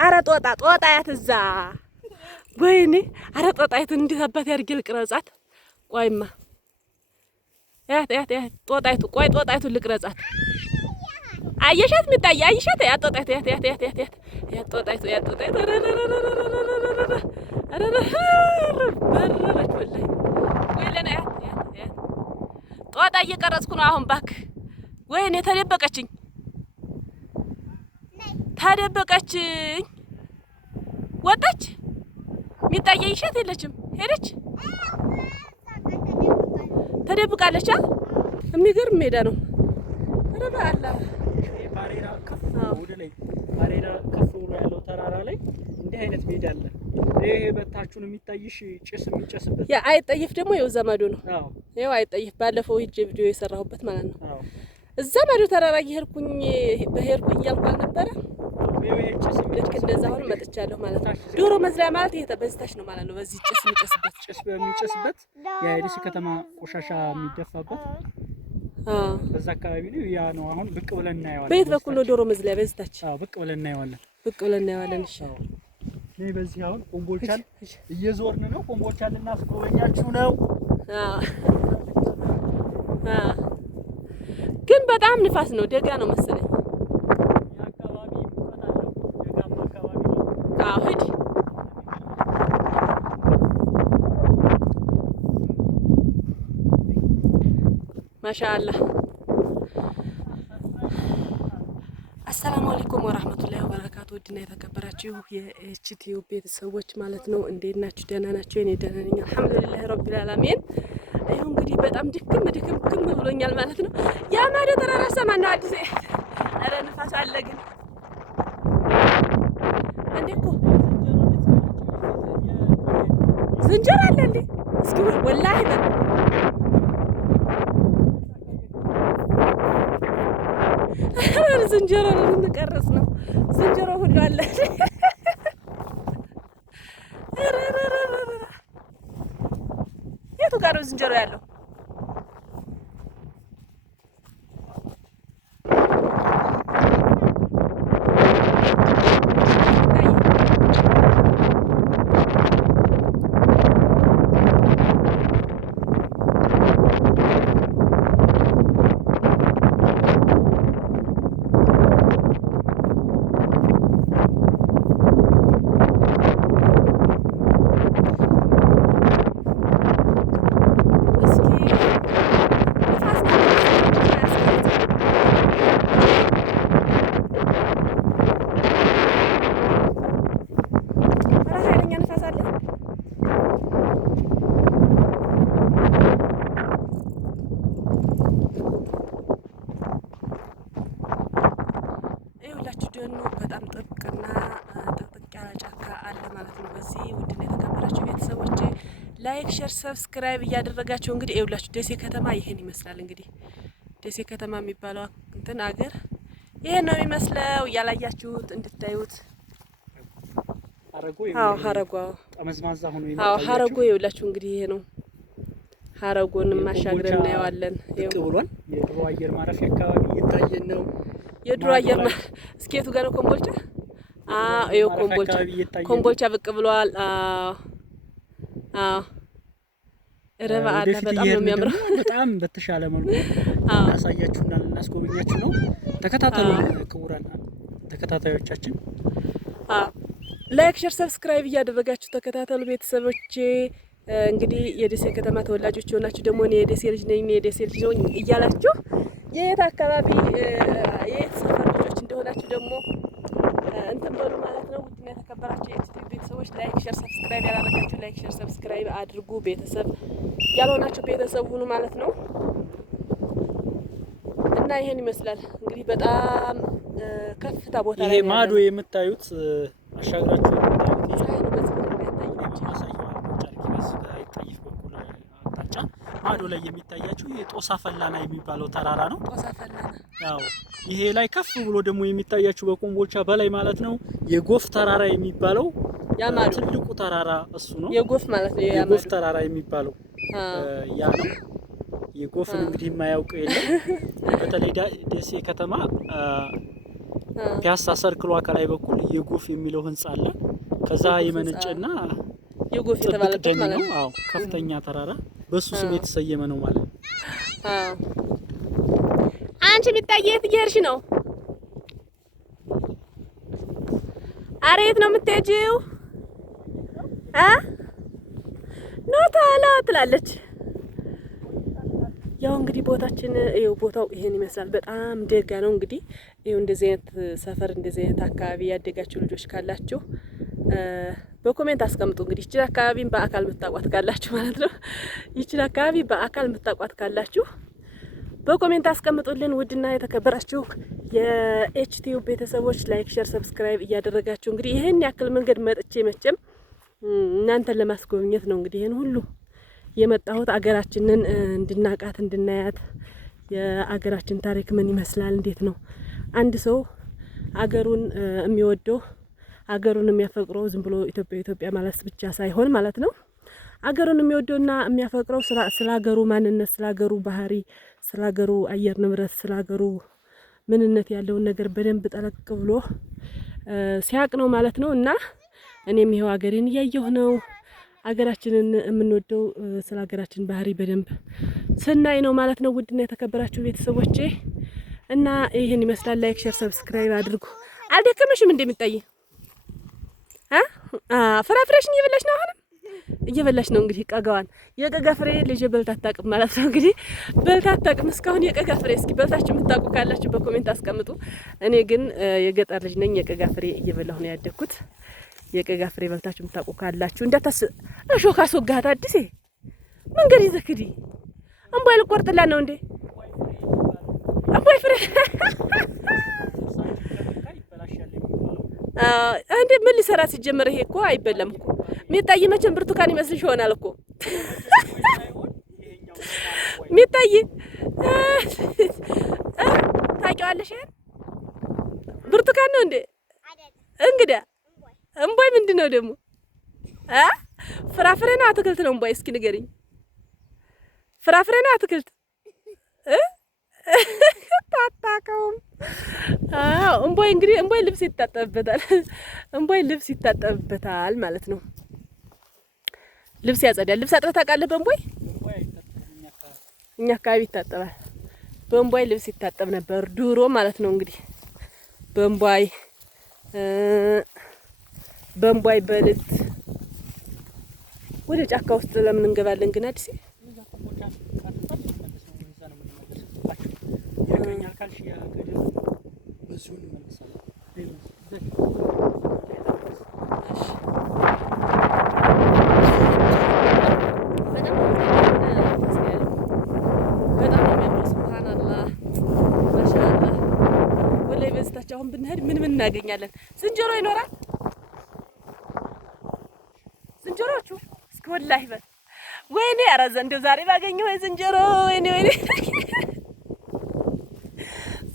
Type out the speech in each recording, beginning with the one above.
ኧረ ጦጣ ያት እዛ ወይኔ ኧረ ጦጣይቱን እንዴት አባት ያድርጌ ልቅረጻት። ቆይማ ያት ጦጣይቱ ቆይ ጦጣይቱን ልቅረጻት። አየሻት ሚጣዬ አየሻት? ያት ጦጣይቱ ያት ጦጣይቱ በረረች ወላሂ። ወይ ለና ያት ጦጣ እየቀረጽኩ ነው አሁን እባክህ። ወይኔ ተደበቀችኝ ወጣች። ሚጣዬ ይሻት የለችም ሄደች ተደብቃለች። የሚገርም ሜዳ ነው። ኧረ በአላህ ባሬራ ከፍ ብሎ ያለው ተራራ ላይ እንዲህ አይነት ሜዳ አለ። ይሄ በታችሁን የሚታይሽ ጭስ የሚጨስበት ያ አይጠይፍ ደግሞ ይኸው ዘመዱ ነው። አዎ ይኸው አይጠይፍ ባለፈው ሂጅ ቪዲዮ የሰራሁበት ማለት ነው። አዎ እዛ ማዶ ተራራ እየሄድኩኝ እያልኩ አልነበረ? ልክ እንደዛ አሁን መጥቻለሁ ማለት ነው። ዶሮ መዝሪያ ማለት ይሄ በዚህታች ነው ማለት ነው። በዚህ ጭስ የሚጨስበት የአይደስ ከተማ ቆሻሻ የሚደፋበት በዛ አካባቢ ነው። ያ ነው አሁን ብቅ ብለን እናየዋለን። በየት በኩል ነው ዶሮ መዝሪያ? በዚህታች። አዎ ብቅ ብለን እናየዋለን። እሺ ነይ በዚህ አሁን ኮምቦልቻን እየዞርን ነው። ኮምቦልቻን ልናስጎበኛችሁ ነው። ግን በጣም ንፋስ ነው። ደጋ ነው መሰለኝ። አካባቢ ሙቀት አለው። ደጋማ አካባቢ ነው። አዎ ሂድ። ማሻአላህ። አሰላሙ አለይኩም ወራህመቱላሂ ወበረካቱ። ውድና የተከበራችሁ የኤችቲዩ ቤተሰቦች ማለት ነው እንዴት ናችሁ? ደህና ናችሁ? እኔ ደህና ነኝ አልሐምዱሊላህ ረቢል ዓለሚን። ይኸው እንግዲህ በጣም ድክም ብሎኛል ማለት ነው። ያ ማዶ ተራራ ሰማ ነው አዲስ። ኧረ ንፋስ አለ ግን እንዴ እኮ ዝንጀሮ አለ እንዴ? እስኪ ወላሂ ዝንጀሮ ነው የምንቀርጽ ነው። ዝንጀሮ ሁሉ አለ። የቱ ጋር ነው ዝንጀሮ ያለው? ደኑ በጣም ጥብቅና ጥቅጥቅ ያለ ጫካ አለ ማለት ነው። በዚህ ውድና የተከበራችሁ ቤተሰቦች ላይክ፣ ሼር፣ ሰብስክራይብ እያደረጋችሁ እንግዲህ ይኸውላችሁ ደሴ ከተማ ይሄን ይመስላል። እንግዲህ ደሴ ከተማ የሚባለው እንትን አገር ይሄን ነው የሚመስለው። ያላያችሁት እንድታዩት ሀረጓ ጠመዝማዛ ሆኖ ሀረጎ ይኸውላችሁ እንግዲህ ይሄ ነው። ሀረጎንም ማሻግረን እናየዋለን። ይኸው ብሏል። የድሮ አየር ማረፊያ አካባቢ እየታየን ነው። የድሮ አየር እስኬቱ ጋር ነው ኮምቦልቻ። ይኸው ኮምቦልቻ ብቅ ብሏል። ረባ አለ በጣም ነው የሚያምረው። በጣም በተሻለ መልኩ እናሳያችሁና ልናስጎበኛችሁ ነው። ተከታተሉ ክቡራን ተከታታዮቻችን። ላይክ፣ ሼር፣ ሰብስክራይብ እያደረጋችሁ ተከታተሉ ቤተሰቦቼ። እንግዲህ የደሴ ከተማ ተወላጆች የሆናችሁ ደግሞ እኔ የደሴ ልጅ ነኝ እያላችሁ የት አካባቢ የት ሰፈር ልጆች እንደሆናችሁ ደግሞ እንትን በሉ ማለት ነው። ውድና የተከበራችሁ የዩቲዩብ ቤተሰቦች ላይክ፣ ሼር፣ ሰብስክራይብ ያላደረጋችሁ ላይክ፣ ሼር፣ ሰብስክራይብ አድርጉ። ቤተሰብ ያልሆናችሁ ቤተሰብ ሁኑ ማለት ነው። እና ይሄን ይመስላል እንግዲህ በጣም ከፍታ ቦታ ላይ ይሄ ማዶ የምታዩት አሻግራችሁ ማዶ ላይ የሚታያችሁ የጦሳ ፈላና የሚባለው ተራራ ነው። ጦሳ ፈላና ያው ይሄ ላይ ከፍ ብሎ ደግሞ የሚታያችሁ በኮምቦልቻ በላይ ማለት ነው የጎፍ ተራራ የሚባለው ያማዱ ትልቁ ተራራ እሱ ነው። የጎፍ ማለት ነው የጎፍ ተራራ የሚባለው ያ ነው። የጎፍን እንግዲህ የማያውቀው የለም። በተለይ ደሴ ከተማ ፒያሳ ሰርክሏ ከላይ በኩል የጎፍ የሚለው ህንጻ አለ። ከዛ የመነጨና የጎፍ የተባለበት ማለት ነው። አዎ ከፍተኛ ተራራ በሱ ስም የተሰየመ ነው ማለት ነው። አዎ አንቺ የሚታየ የት እየሄድሽ ነው? ኧረ የት ነው የምትሄጂው? ኖ ታላ ትላለች። ያው እንግዲህ ቦታችን ይኸው ቦታው ይሄን ይመስላል። በጣም ደጋ ነው። እንግዲህ ይኸው እንደዚህ አይነት ሰፈር እንደዚህ አይነት አካባቢ ያደጋችሁ ልጆች ካላችሁ በኮሜንት አስቀምጡ። እንግዲህ ይችን አካባቢን በአካል የምታውቋት ካላችሁ ማለት ነው። ይችን አካባቢ በአካል የምታውቋት ካላችሁ በኮሜንት አስቀምጡልን። ውድና የተከበራችሁ የኤችቲዩ ቤተሰቦች ላይክ፣ ሼር፣ ሰብስክራይብ እያደረጋችሁ እንግዲህ ይሄን ያክል መንገድ መጥቼ መቼም እናንተን ለማስጎብኘት ነው እንግዲህ ይሄን ሁሉ የመጣሁት አገራችንን እንድናቃት እንድናያት የአገራችን ታሪክ ምን ይመስላል፣ እንዴት ነው አንድ ሰው አገሩን የሚወደው አገሩን የሚያፈቅረው ዝም ብሎ ኢትዮጵያ ማለት ብቻ ሳይሆን ማለት ነው። አገሩን የሚወደውና የሚያፈቅረው ስለ አገሩ ማንነት፣ ስለ አገሩ ባህሪ፣ ስለ አገሩ አየር ንብረት፣ ስለ አገሩ ምንነት ያለውን ነገር በደንብ ጠለቅ ብሎ ሲያቅ ነው ማለት ነው። እና እኔም ይሄው አገሬን እያየሁ ነው። አገራችንን የምንወደው ስለ አገራችን ባህሪ በደንብ ስናይ ነው ማለት ነው። ውድና የተከበራችሁ ቤተሰቦቼ እና ይሄን ይመስላል። ላይክ፣ ሼር፣ ሰብስክራይብ አድርጉ። አልደከመሽም እንደሚታይ ፍራፍሬሽን እየበላሽ ነው? አሁንም እየበላሽ ነው። እንግዲህ ቀጋዋን የቀጋ ፍሬ ልጅ በልታ አታውቅም ማለት ነው። እንግዲህ በልታ አታውቅም እስካሁን የቀጋ ፍሬ። እስኪ በልታችሁ የምታውቁ ካላችሁ በኮሜንት አስቀምጡ። እኔ ግን የገጠር ልጅ ነኝ። የቀጋ ፍሬ እየበላሁ ነው ያደግኩት። የቀጋ ፍሬ በልታችሁ የምታውቁ ካላችሁ እንዳታስ እሾህ ካስወጋት አዲሴ መንገድ ይዘክዲ እንቧይ ልቆርጥላት ነው እንዴ? እንቧይ ፍሬ እንዴ ምን ሊሰራ ሲጀመር? ይሄ እኮ አይበላም እኮ ሚጣይ። መቼም ብርቱካን ይመስልሽ ይሆናል እኮ ሚጣይ። ታውቂዋለሽ? ብርቱካን ነው እንዴ? እንግዳ እምቧይ ምንድን ነው ደግሞ? ፍራፍሬ ነው አትክልት ነው እምቧይ? እስኪ ንገሪኝ። ፍራፍሬ ነው አትክልት? ታጣቀውም። አዎ እምቧይ እንግዲህ እምቧይ ልብስ ይታጠብበታል። እምቧይ ልብስ ይታጠብበታል ማለት ነው። ልብስ ያጸዳል። ልብስ አጥበህ ታውቃለህ? በእምቧይ እኛ አካባቢ ይታጠባል። በእምቧይ ልብስ ይታጠብ ነበር ድሮ ማለት ነው። እንግዲህ በእምቧይ በልት ወደ ጫካ ውስጥ ለምን እንገባለን ግን አዲስ? አሁን ብንሄድ ምን እናገኛለን? ዝንጀሮ ይኖራል? ዝንጀሮቹ እስኪ ወላሂ በል ወይኔ! ኧረ ዘንድሮ ዛሬ ባገኘው ወይ ዝንጀሮ! ወይኔ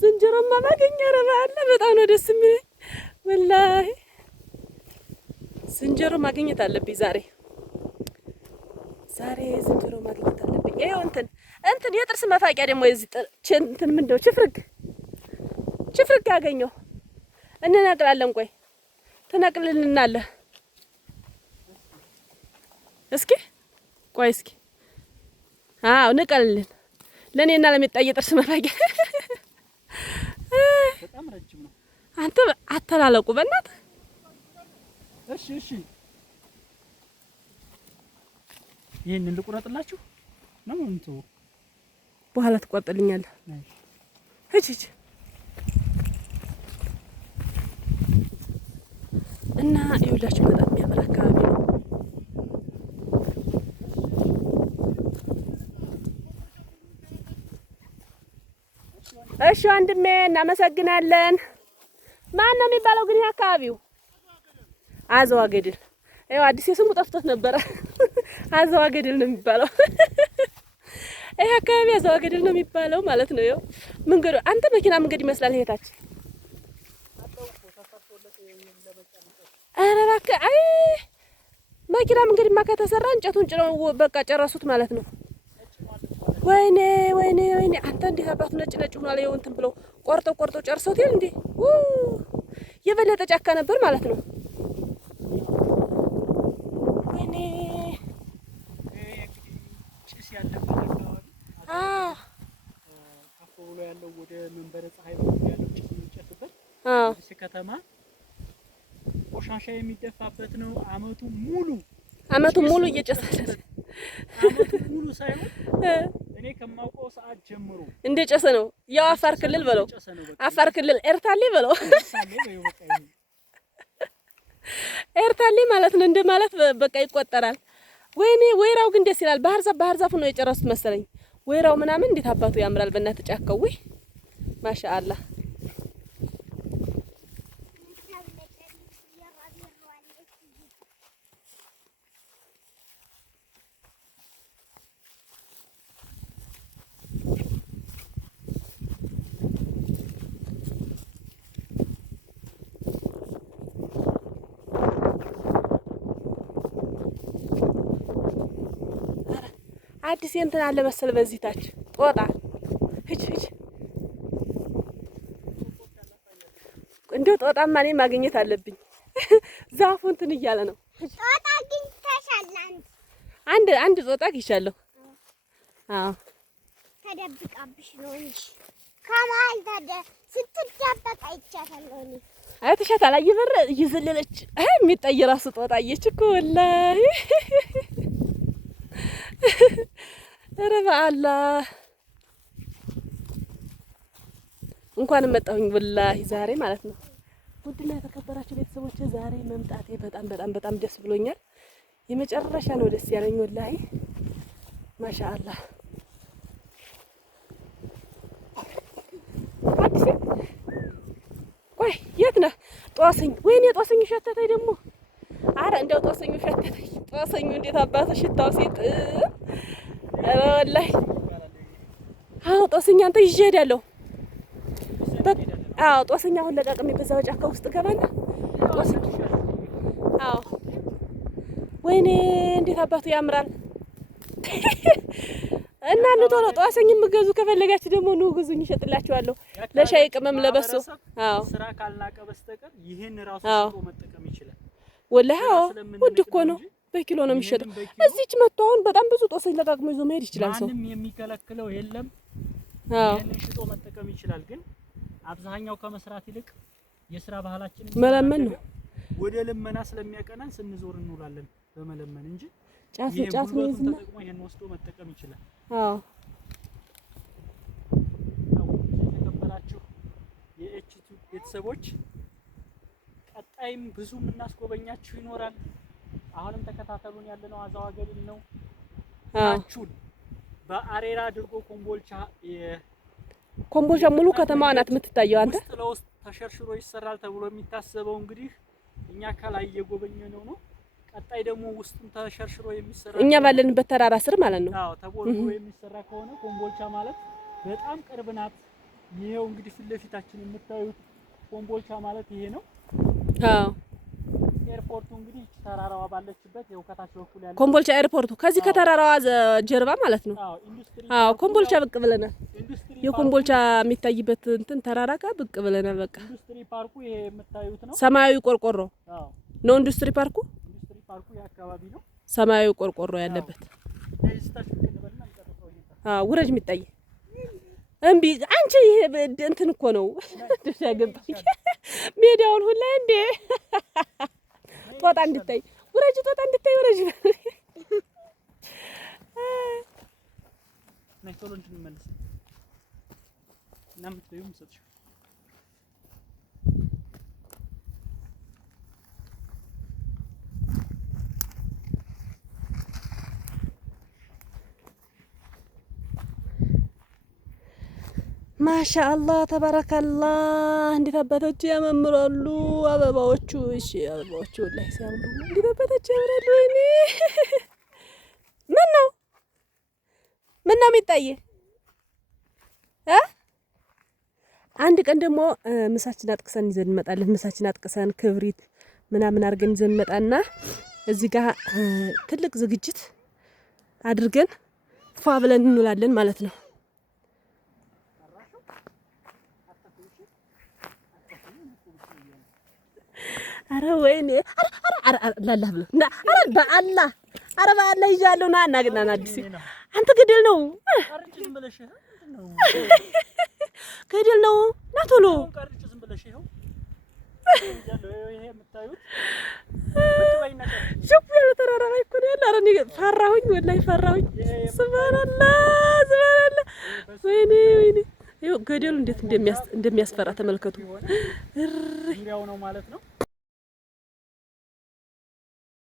ዝንጀሮማ ባገኘው ኧረ በጣም ነው ደስ የሚለኝ ወላሂ። ዝንጀሮ ማግኘት አለብኝ ዛሬ ዝንጀሮ ማግኘት አለብኝ። ይኸው እንትን የጥርስ መፋቂያ ደግሞ የዚህ እንትን ምንድነው ችፍርግ ያገኘው እንነቅላለን። ቆይ ትነቅልልናለህ? እስኪ ቆይ እስኪ አዎ ንቀልልን። ለኔና ለሚጣይ ጥርስ መፋቂያ በጣም ረጅም ነው። አንተ አተላለቁ በእናትህ። እሺ ይሄንን ልቁረጥላችሁ ነው እንቱ በኋላ ትቆርጥልኛለህ። እሺ እና ይኸውላችሁ በጣም የሚያምር አካባቢ ነው። እሺ ወንድሜ እናመሰግናለን። ማን ነው የሚባለው ግን ይሄ አካባቢው? አዘዋ ገድል። ይኸው አዲስ የስሙ ጠፍቶት ነበረ። አዘዋ ገድል ነው የሚባለው። ይሄ አካባቢ አዘዋ ገድል ነው የሚባለው ማለት ነው። ይኸው መንገዱ አንተ መኪና መንገድ ይመስላል ይሄታች። ኧረ እባክህ አይ መኪና መንገድማ ከተሰራ እንጨቱን ጭነው በቃ ጨረሱት ማለት ነው። ወይኔ አንተ እንዴት አባቱ ነጭ ሆኗል። ይኸው እንትን ብለው ቆርጦ ጨርሰውት ይል እንዴ የበለጠ ጫካ ነበር ማለት ነው። ወይኔ ጭስ ያለበት አካባቢ ከፍ ብሎ ያለው ወደ መንበረ ፀሐይ በኩል ያለው ጭስ የሚጨስበት ደሴ ከተማ ቆሻሻ የሚደፋበት ነው። አመቱ ሙሉ እየጨሰለት አመቱ ሙሉ ሳይሆን እኔ ከማውቀው ሰዓት ጀምሮ እንደጨሰ ነው። ያው አፋር ክልል በለው አፋር ክልል ኤርታሌ በለው ኤርታሌ ማለት ነው እንደ ማለት በቃ ይቆጠራል። ወይኔ ወይራው ግን ደስ ይላል። ባህር ዛፍ ነው የጨረሱት መሰለኝ። ወይራው ምናምን እንዴት አባቱ ያምራል። በእናትህ ጫካው ወይ ማሻአላህ። አዲስ እንትን አለ መሰል በዚህ ታች ጦጣ ሂጅ እንደው ጦጣማ እኔ ማግኘት አለብኝ። ዛፉ እንትን እያለ ነው። ጦጣ ግን ተሻላን አንድ ጦጣ ይቻለሁ። አዎ ተደብቃብሽ ነው እንጂ ከማል ስትደበቅ አይቻታለሁ እኔ አይተሻታል። አየበር እየዘለለች የሚጠይ ራሱ ጦጣ እየችኩ ወላሂ ኧረ በአላህ እንኳን መጣሁኝ ወላሂ ዛሬ ማለት ነው። ውድና የተከበራችሁ ቤተሰቦች ዛሬ መምጣቴ በጣም ደስ ብሎኛል። የመጨረሻ ነው ደስ ያለኝ ወላሂ ማሻአላህ። አዲስ ቆይ የት ነህ? ጦስኝ ወይኔ ጦስኝ ሸተተኝ ደግሞ። አረ እንደው ጦስኙ ሸተተኝ። ጦስኙ እንዴት አባቱ ሽታው ሲጥም ኧረ ወላሂ አዎ ጦስኛ አንተ ይዤ እሄዳለሁ። አዎ ጦስኛ አሁን ለቃቅሜ በዛው ጫካ ውስጥ ገባና ጦስኝ አዎ ወይኔ እንዴት አባቱ ያምራል። እና ቶሎ ጦስኝ የምገዙ ከፈለጋችሁ ደግሞ ኑ ግዙኝ፣ እሸጥላችኋለሁ ለሻይ ቅመም ለበሶ። አዎ ስራ ካልናቀ በስተቀር ይሄን ራሱ ሽጦ መጠቀም ይችላል። ወላሂ አዎ ውድ እኮ ነው። በኪሎ ነው የሚሸጠው። እዚች መጥቶ አሁን በጣም ብዙ ጦስኝ ለቃቅሞ ይዞ መሄድ ይችላል ሰው። ማንም የሚከለክለው የለም። አዎ ይሄን ሽጦ መጠቀም ይችላል። ግን አብዛኛው ከመስራት ይልቅ የስራ ባህላችን መለመን ነው። ወደ ልመና ስለሚያቀናን ስንዞር እንውላለን በመለመን እንጂ ጫፍ ነው ይዝና ተጠቅሞ ይሄን ወስዶ መጠቀም ይችላል። አዎ የተከበራችሁ የኤችቱ ቤተሰቦች ቀጣይም ብዙ የምናስጎበኛችሁ ይኖራል። አሁንም ተከታተሉን። ያለነው አዛዋ ገሊል ነው። ታቹን በአሬራ አድርጎ ኮምቦልቻ ሙሉ ከተማዋ ናት የምትታየው። አንተ ውስጥ ለውስጥ ተሸርሽሮ ይሰራል ተብሎ የሚታሰበው እንግዲህ እኛ ከላይ እየጎበኘነው ነው። ቀጣይ ደግሞ ውስጡን ተሸርሽሮ የሚሰራ እኛ ባለንበት ተራራ ስር ማለት ነው። አዎ ተቦልቦ የሚሰራ ከሆነ ኮምቦልቻ ማለት በጣም ቅርብ ናት። ይሄው እንግዲህ ፊት ለፊታችን የምታዩት ኮምቦልቻ ማለት ይሄ ነው። አዎ ኤርፖርቱ እንግዲህ ተራራዋ ባለችበት ይኸው ከታች በኩል ያለው ኮምቦልቻ ኤርፖርቱ ከዚህ ከተራራዋ ጀርባ ማለት ነው። አዎ ኮምቦልቻ ብቅ ብለናል። የኮምቦልቻ የሚታይበት እንትን ተራራ ጋር ብቅ ብለናል። በቃ ኢንዱስትሪ ፓርኩ ይሄ የምታዩት ነው። ሰማያዊ ቆርቆሮ ነው ኢንዱስትሪ ፓርኩ። ኢንዱስትሪ ፓርኩ የአካባቢ ነው። ሰማያዊ ቆርቆሮ ያለበት ውረጅ የሚታይ እምቢ አንቺ ይሄ እንትን እኮ ነው ያገባኝ ሜዳውን ሁላ እንዴ ጦጣ እንድታይ ውረጅ፣ ጦጣ እንድታይ ውረጅ። ቶሎ እንድንመለስ እና የምትበይው ምሰጥሽ ማሻአላህ ተባረካላህ። እንዴት አባቶች ያመምራሉ አበባዎቹ። እሺ አበባዎቹ ወላሂ ሲያምሩ እንዴት አባቶች ያምራሉ። ወይኔ ምን ነው የሚታየ? አንድ ቀን ደግሞ ምሳችን አጥቅሰን ይዘን እንመጣለን። ምሳችን አጥቅሰን ክብሪት ምናምን አድርገን ይዘን እንመጣና እዚህ ጋር ትልቅ ዝግጅት አድርገን ፏ ብለን እንውላለን ማለት ነው። ኧረ ወይኔ ኧረ ላላህ ብሎ እና ኧረ በአላህ ኧረ በአላህ ይዣለሁ ና እናግና አዲስ አንተ ገደል ነው ገደል ነው ና ቶሎ شوف يا ترى راح يكون يلا راني فرحوني والله فرحوني سبحان الله ويني ይኸው ገደሉ እንዴት እንደሚያስፈራ ተመልከቱ። ዙሪያው ነው ማለት ነው።